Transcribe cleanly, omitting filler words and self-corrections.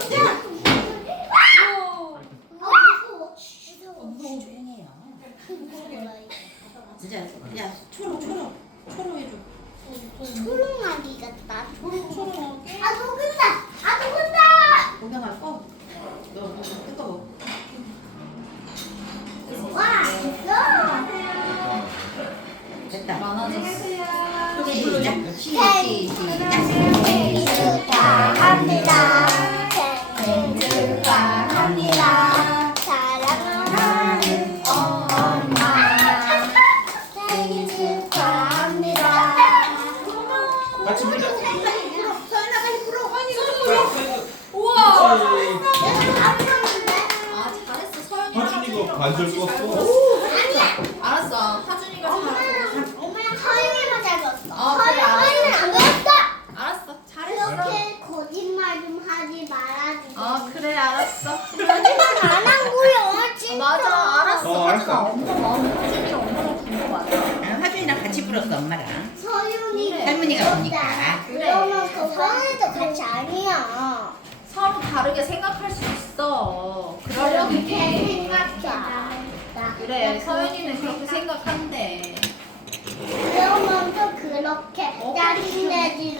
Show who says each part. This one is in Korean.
Speaker 1: 조용해요. 진짜 야 초로 해줘.
Speaker 2: 초롱아기 같다.
Speaker 1: 초롱하게.
Speaker 2: 아 녹는다. 아 녹는다.
Speaker 1: 고경아 꺼. 너 뜨거워.
Speaker 2: 와 됐어.
Speaker 1: 됐다.
Speaker 3: 많아졌어.
Speaker 1: 시작.
Speaker 2: 생일 축하합니다. 생일 축하합니다. 사랑하는 엄마. 생일 축하합니다.
Speaker 4: 같이 불자.
Speaker 2: 서연아 빨리 불어.
Speaker 3: 우와.
Speaker 4: 그렇지.
Speaker 2: 안 불었는데?
Speaker 3: 아 잘했어 서연이.
Speaker 4: 하준이가 관절 껐어.
Speaker 2: 아니야.
Speaker 3: 알았어. 하준이가 잘하고.
Speaker 2: 엄마랑 서연이만 잘 불었어.
Speaker 3: 아, 그래,
Speaker 2: 서연이는 안 불었어.
Speaker 3: 알았어. 잘했어.
Speaker 2: 그렇게 거짓말 좀 하지 말아주세요.
Speaker 3: 아 그래 알았어.
Speaker 2: 거짓말 안 한거요 진짜.
Speaker 3: 맞아 알았어.
Speaker 4: 알았어.
Speaker 3: 엄마 마음에 하준이랑 엄마랑 준거 맞아.
Speaker 1: 하준이랑 같이 불었어 엄마랑.
Speaker 2: 서윤이
Speaker 1: 할머니가 보니까.
Speaker 2: 그래. 그러면 그 서윤이도 같이 아니야.
Speaker 3: 서로 다르게 생각할 수 있어. 그러려니.
Speaker 2: 그렇게 생각해.
Speaker 3: 그래 서연이는 그렇게 생각한대.
Speaker 2: 그러면 또 그렇게 짜증내지